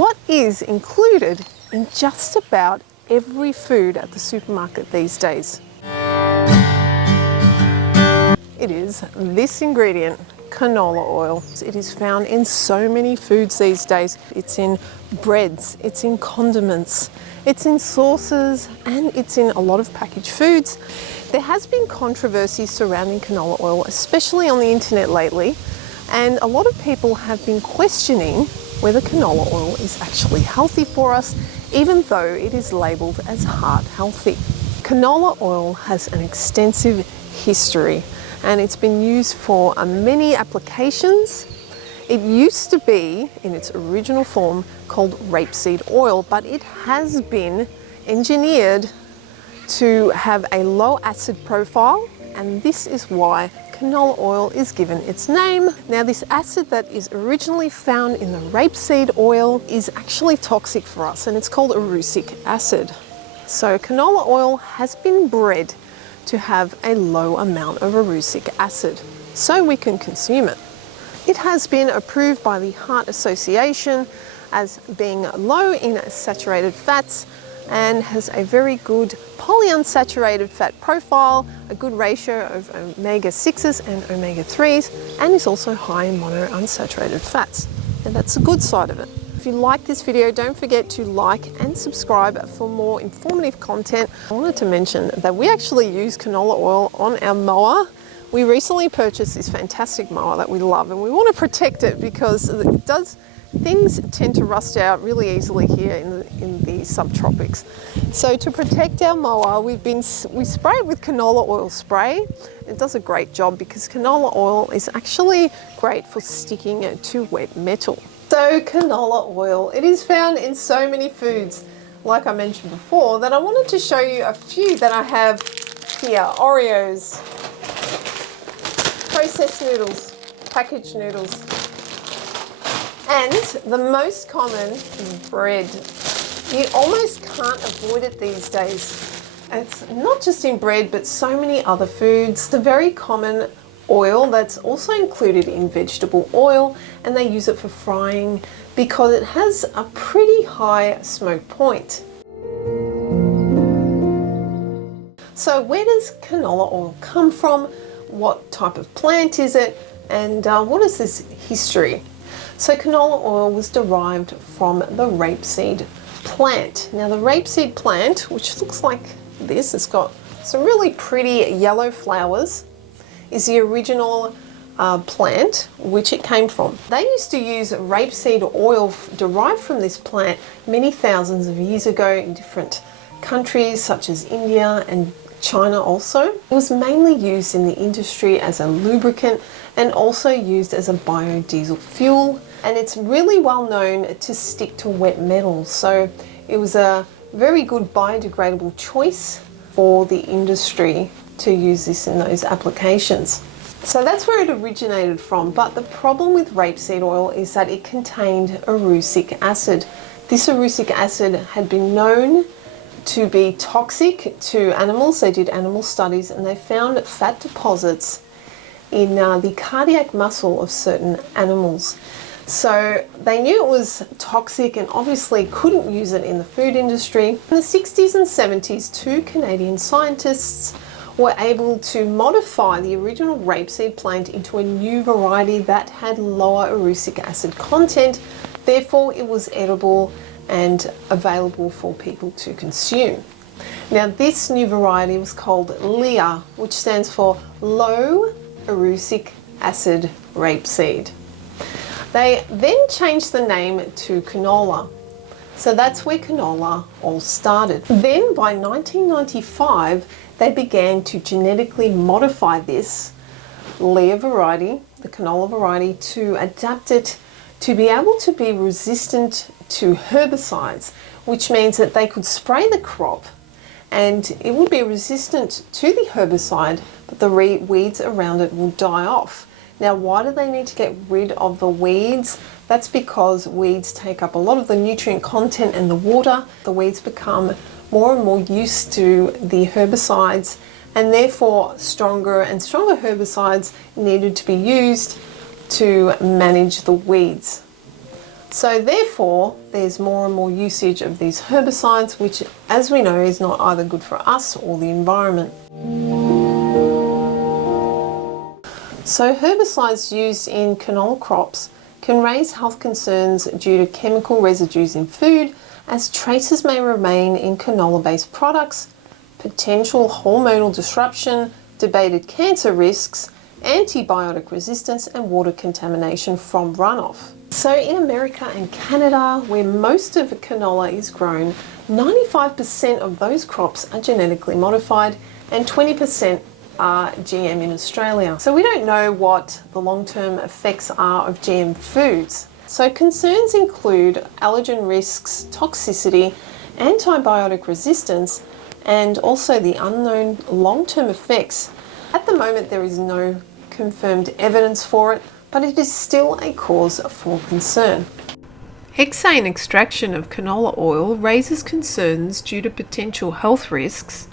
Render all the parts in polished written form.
what is included in just about every food at the supermarket these days? It is this ingredient, canola oil. It is found in so many foods these days. It's in breads, it's in condiments, it's in sauces, and it's in a lot of packaged foods. There has been controversy surrounding canola oil, especially on the internet lately, and a lot of people have been questioning whether canola oil is actually healthy for us, even though it is labelled as heart healthy. Canola oil has an extensive history, and it's been used for many applications. It used to be, in its original form, called rapeseed oil, but it has been engineered to have a low acid profile, and this is why canola oil is given its name. Now, this acid that is originally found in the rapeseed oil is actually toxic for us, and it's called erucic acid. So canola oil has been bred to have a low amount of erucic acid, so we can consume it. It has been approved by the Heart Association as being low in saturated fats and has a very good polyunsaturated fat profile, a good ratio of omega-6s and omega-3s, and is also high in monounsaturated fats. And that's the good side of it. If you like this video, don't forget to like and subscribe for more informative content. I wanted to mention that we actually use canola oil on our mower. We recently purchased this fantastic mower that we love, and we want to protect it because things tend to rust out really easily here in the subtropics. So to protect our mower, we spray it with canola oil spray. It does a great job because canola oil is actually great for sticking to wet metal. So canola oil, it is found in so many foods, like I mentioned before, that I wanted to show you a few that I have here. Oreos, processed noodles, packaged noodles, and the most common is bread. You almost can't avoid it these days. It's not just in bread, but so many other foods. It's a very common oil that's also included in vegetable oil, and they use it for frying because it has a pretty high smoke point. So where does canola oil come from? What type of plant is it? And what is this history? So canola oil was derived from the rapeseed plant. Now the rapeseed plant, which looks like this, it's got some really pretty yellow flowers, is the original plant which it came from. They used to use rapeseed oil derived from this plant many thousands of years ago in different countries such as India and China also. It was mainly used in the industry as a lubricant and also used as a biodiesel fuel, and it's really well known to stick to wet metals, so it was a very good biodegradable choice for the industry to use this in those applications. So that's where it originated from, but the problem with rapeseed oil is that it contained erucic acid. This erucic acid had been known to be toxic to animals. They did animal studies and they found fat deposits in the cardiac muscle of certain animals. So they knew it was toxic and obviously couldn't use it in the food industry. In the 60s and 70s, two Canadian scientists were able to modify the original rapeseed plant into a new variety that had lower erucic acid content. Therefore, it was edible and available for people to consume. Now, this new variety was called LEA, which stands for low erucic acid rapeseed. They then changed the name to canola. So that's where canola all started. Then by 1995, they began to genetically modify this LEA variety, the canola variety, to adapt it to be able to be resistant to herbicides, which means that they could spray the crop and it would be resistant to the herbicide, but the weeds around it will die off. Now, why do they need to get rid of the weeds? That's because weeds take up a lot of the nutrient content and the water. The weeds become more and more used to the herbicides, and therefore stronger and stronger herbicides needed to be used to manage the weeds. So therefore, there's more and more usage of these herbicides, which, as we know, is not either good for us or the environment. So herbicides used in canola crops can raise health concerns due to chemical residues in food, as traces may remain in canola-based products, potential hormonal disruption, debated cancer risks, antibiotic resistance, and water contamination from runoff. So in America and Canada, where most of canola is grown, 95% of those crops are genetically modified and 20% are GM in Australia. So we don't know what the long-term effects are of GM foods. So concerns include allergen risks, toxicity, antibiotic resistance, and also the unknown long-term effects. At the moment, there is no confirmed evidence for it, but it is still a cause for concern. Hexane extraction of canola oil raises concerns due to potential health risks,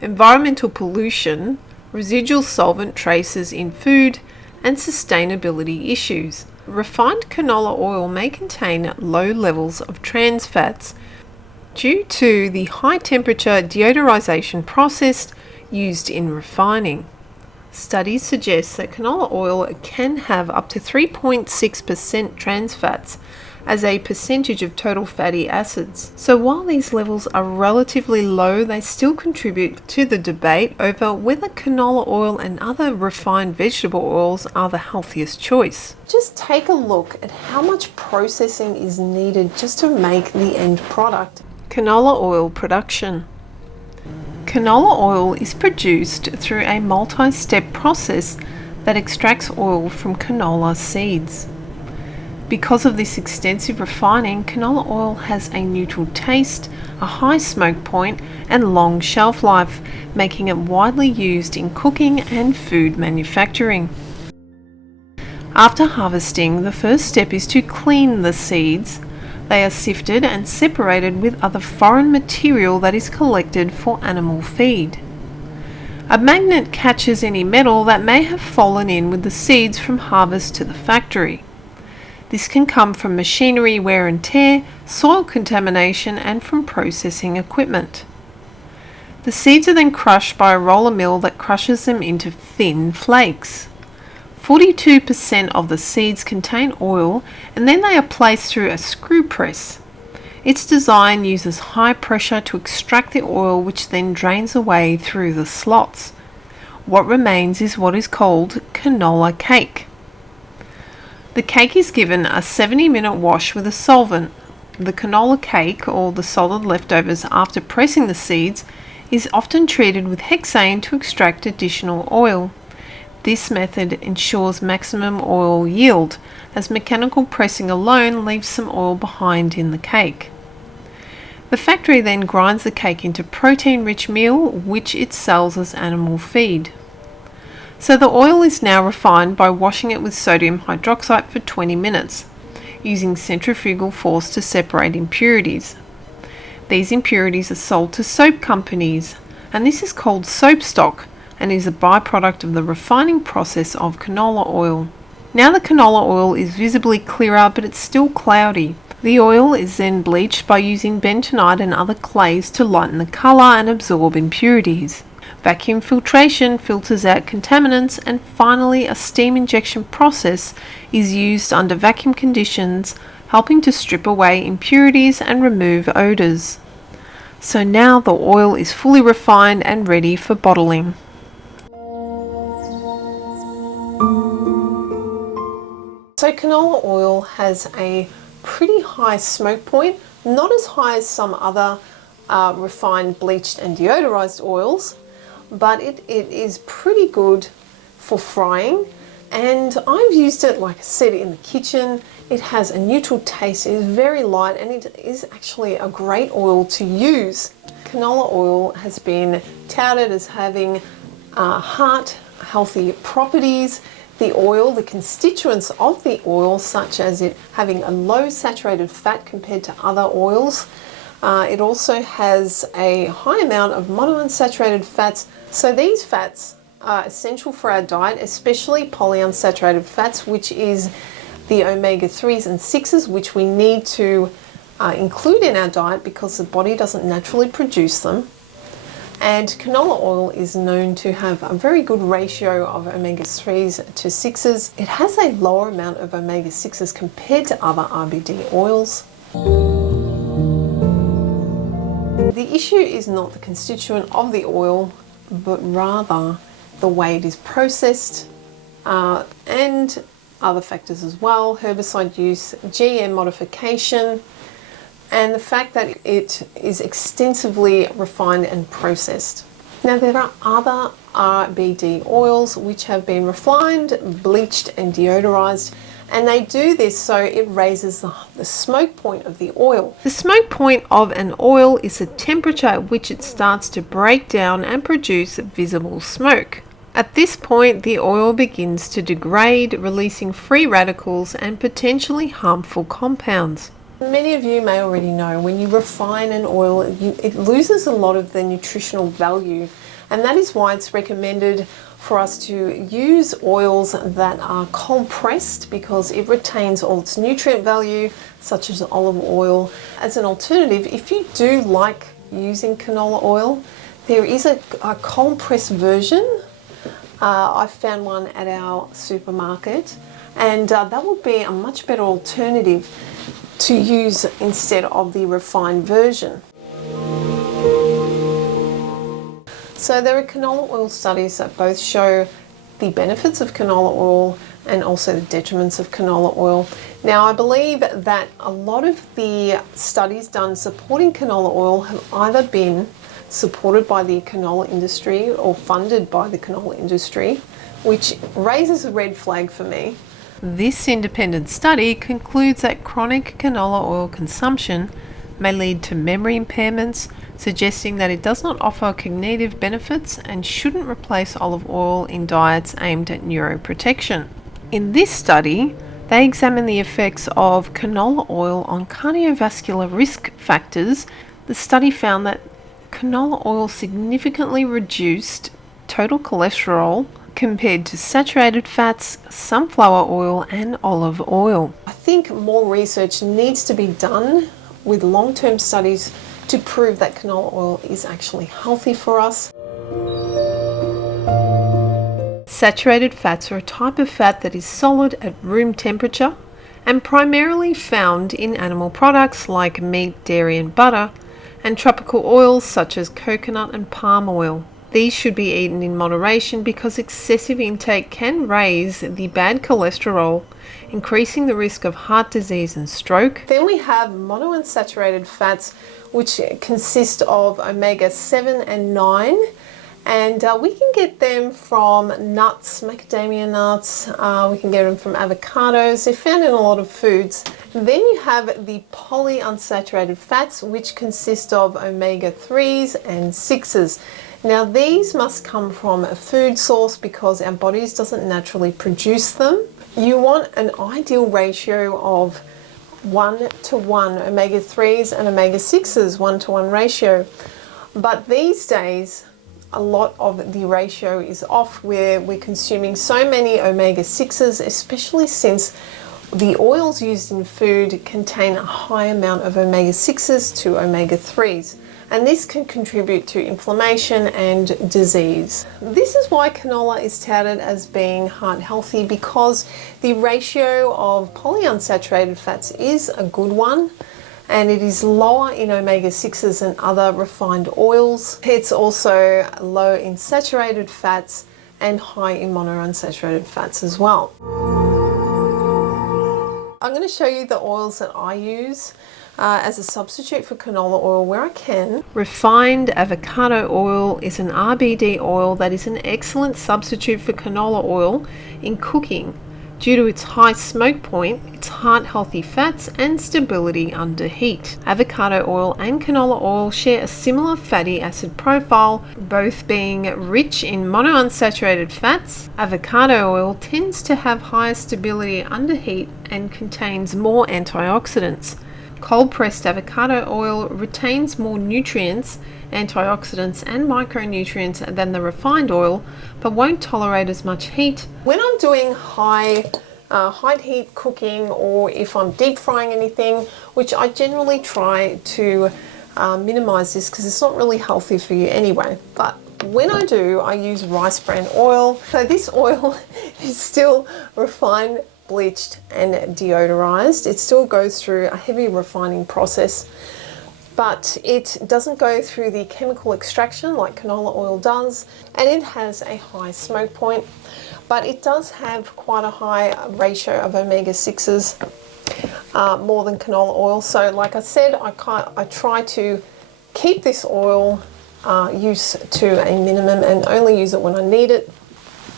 environmental pollution, residual solvent traces in food, and sustainability issues. Refined canola oil may contain low levels of trans fats due to the high temperature deodorization process used in refining. Studies suggest that canola oil can have up to 3.6% trans fats as a percentage of total fatty acids. So while these levels are relatively low, they still contribute to the debate over whether canola oil and other refined vegetable oils are the healthiest choice. Just take a look at how much processing is needed just to make the end product. Canola oil production. Canola oil is produced through a multi-step process that extracts oil from canola seeds. Because of this extensive refining, canola oil has a neutral taste, a high smoke point, and long shelf life, making it widely used in cooking and food manufacturing. After harvesting, the first step is to clean the seeds. They are sifted and separated with other foreign material that is collected for animal feed. A magnet catches any metal that may have fallen in with the seeds from harvest to the factory. This can come from machinery wear and tear, soil contamination, and from processing equipment. The seeds are then crushed by a roller mill that crushes them into thin flakes. 42% of the seeds contain oil, and then they are placed through a screw press. Its design uses high pressure to extract the oil, which then drains away through the slots. What remains is what is called canola cake. The cake is given a 70-minute wash with a solvent. The canola cake, or the solid leftovers after pressing the seeds, is often treated with hexane to extract additional oil. This method ensures maximum oil yield, as mechanical pressing alone leaves some oil behind in the cake. The factory then grinds the cake into protein-rich meal, which it sells as animal feed. So the oil is now refined by washing it with sodium hydroxide for 20 minutes, using centrifugal force to separate impurities. These impurities are sold to soap companies, and this is called soap stock and is a byproduct of the refining process of canola oil. Now the canola oil is visibly clearer, but it's still cloudy. The oil is then bleached by using bentonite and other clays to lighten the colour and absorb impurities. Vacuum filtration filters out contaminants, and finally a steam injection process is used under vacuum conditions, helping to strip away impurities and remove odours. So now the oil is fully refined and ready for bottling. So canola oil has a pretty high smoke point, not as high as some other refined, bleached and deodorized oils, but it is pretty good for frying, and I've used it, like I said, in the kitchen. It has a neutral taste, it is very light, and it is actually a great oil to use. Canola oil has been touted as having heart healthy properties. The oil, the constituents of the oil, such as it having a low saturated fat compared to other oils. It also has a high amount of monounsaturated fats. So these fats are essential for our diet, especially polyunsaturated fats, which is the omega-3s and 6s, which we need to include in our diet because the body doesn't naturally produce them. And canola oil is known to have a very good ratio of omega-3s to 6s. It has a lower amount of omega-6s compared to other RBD oils. The issue is not the constituent of the oil, but rather the way it is processed and other factors as well, herbicide use, GM modification, and the fact that it is extensively refined and processed. Now, there are other RBD oils which have been refined, bleached and deodorized, and they do this so it raises the smoke point of the oil. The smoke point of an oil is the temperature at which it starts to break down and produce visible smoke. At this point, the oil begins to degrade, releasing free radicals and potentially harmful compounds. Many of you may already know when you refine an oil, it loses a lot of the nutritional value, and that is why it's recommended for us to use oils that are cold pressed because it retains all its nutrient value, such as olive oil. As an alternative, if you do like using canola oil, there is a cold pressed version. I found one at our supermarket, and that would be a much better alternative to use instead of the refined version. So there are canola oil studies that both show the benefits of canola oil and also the detriments of canola oil. Now, I believe that a lot of the studies done supporting canola oil have either been supported by the canola industry or funded by the canola industry, which raises a red flag for me. This independent study concludes that chronic canola oil consumption may lead to memory impairments, suggesting that it does not offer cognitive benefits and shouldn't replace olive oil in diets aimed at neuroprotection. In this study, they examined the effects of canola oil on cardiovascular risk factors. The study found that canola oil significantly reduced total cholesterol compared to saturated fats, sunflower oil and olive oil. I think more research needs to be done with long-term studies to prove that canola oil is actually healthy for us. Saturated fats are a type of fat that is solid at room temperature and primarily found in animal products like meat, dairy and butter, and tropical oils such as coconut and palm oil. These should be eaten in moderation because excessive intake can raise the bad cholesterol, increasing the risk of heart disease and stroke. Then we have monounsaturated fats, which consist of omega-7 and 9, and we can get them from nuts, macadamia nuts, we can get them from avocados. They're found in a lot of foods. Then you have the polyunsaturated fats, which consist of omega-3s and 6s. Now, these must come from a food source because our bodies doesn't naturally produce them. You want an ideal ratio of 1:1 omega-3s and omega-6s, 1:1 ratio. But these days, a lot of the ratio is off where we're consuming so many omega-6s, especially since the oils used in food contain a high amount of omega-6s to omega-3s. And this can contribute to inflammation and disease. This is why canola is touted as being heart healthy, because the ratio of polyunsaturated fats is a good one, and it is lower in omega-6s than other refined oils. It's also low in saturated fats and high in monounsaturated fats as well. I'm going to show you the oils that I use as a substitute for canola oil where I can. Refined avocado oil is an RBD oil that is an excellent substitute for canola oil in cooking due to its high smoke point, its heart-healthy fats and stability under heat. Avocado oil and canola oil share a similar fatty acid profile, both being rich in monounsaturated fats. Avocado oil tends to have higher stability under heat and contains more antioxidants. Cold-pressed avocado oil retains more nutrients, antioxidants and micronutrients than the refined oil, but won't tolerate as much heat. When I'm doing high high heat cooking, or if I'm deep frying anything, which I generally try to minimize this because it's not really healthy for you anyway. But when I do, I use rice bran oil. So this oil is still refined, bleached and deodorized. It still goes through a heavy refining process, but it doesn't go through the chemical extraction like canola oil does, and it has a high smoke point, but it does have quite a high ratio of omega-6s, more than canola oil. So like I said, I try to keep this oil use to a minimum and only use it when I need it.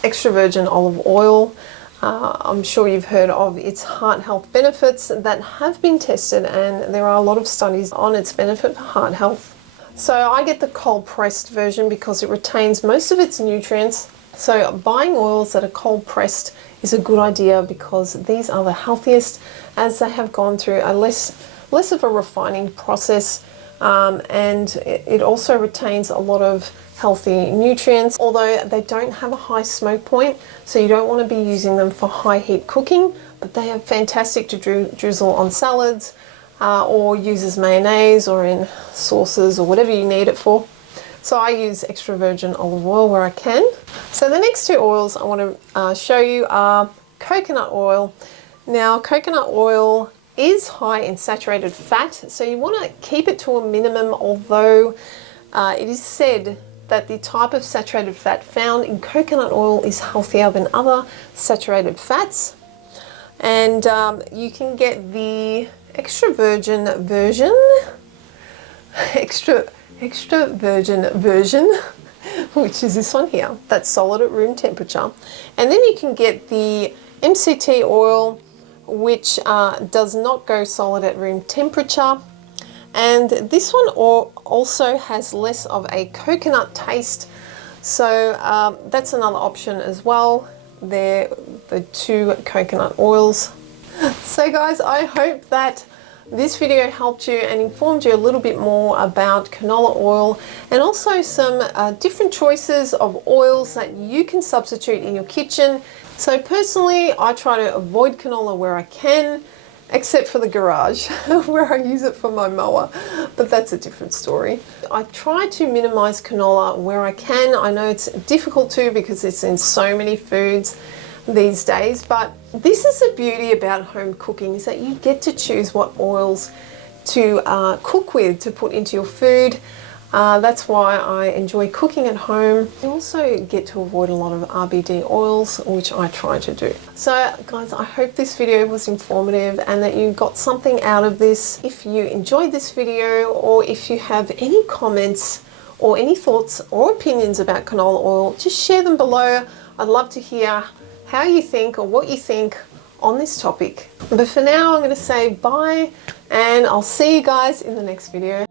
Extra virgin olive oil, I'm sure you've heard of its heart health benefits that have been tested, and there are a lot of studies on its benefit for heart health. So I get the cold pressed version because it retains most of its nutrients. So buying oils that are cold pressed is a good idea because these are the healthiest, as they have gone through a less of a refining process, and it also retains a lot of healthy nutrients, although they don't have a high smoke point, so you don't want to be using them for high heat cooking, but they are fantastic to drizzle on salads, or use as mayonnaise or in sauces or whatever you need it for. So I use extra virgin olive oil where I can. So the next two oils I want to show you are coconut oil. Now, coconut oil is high in saturated fat, so you want to keep it to a minimum, although it is said that the type of saturated fat found in coconut oil is healthier than other saturated fats. And you can get the extra virgin version, extra virgin version, which is this one here, that's solid at room temperature. And then you can get the MCT oil, which does not go solid at room temperature. And this one also has less of a coconut taste, so that's another option as well. They're the two coconut oils. So guys, I hope that this video helped you and informed you a little bit more about canola oil, and also some different choices of oils that you can substitute in your kitchen. So personally, I try to avoid canola where I can, except for the garage where I use it for my mower, but that's a different story. I try to minimize canola where I can. I know it's difficult to because it's in so many foods these days, but this is the beauty about home cooking, is that you get to choose what oils to cook with, to put into your food. That's why I enjoy cooking at home. You also get to avoid a lot of RBD oils, which I try to do. So guys, I hope this video was informative and that you got something out of this. If you enjoyed this video, or if you have any comments or any thoughts or opinions about canola oil, just share them below. I'd love to hear how you think or what you think on this topic. But for now, I'm going to say bye, and I'll see you guys in the next video.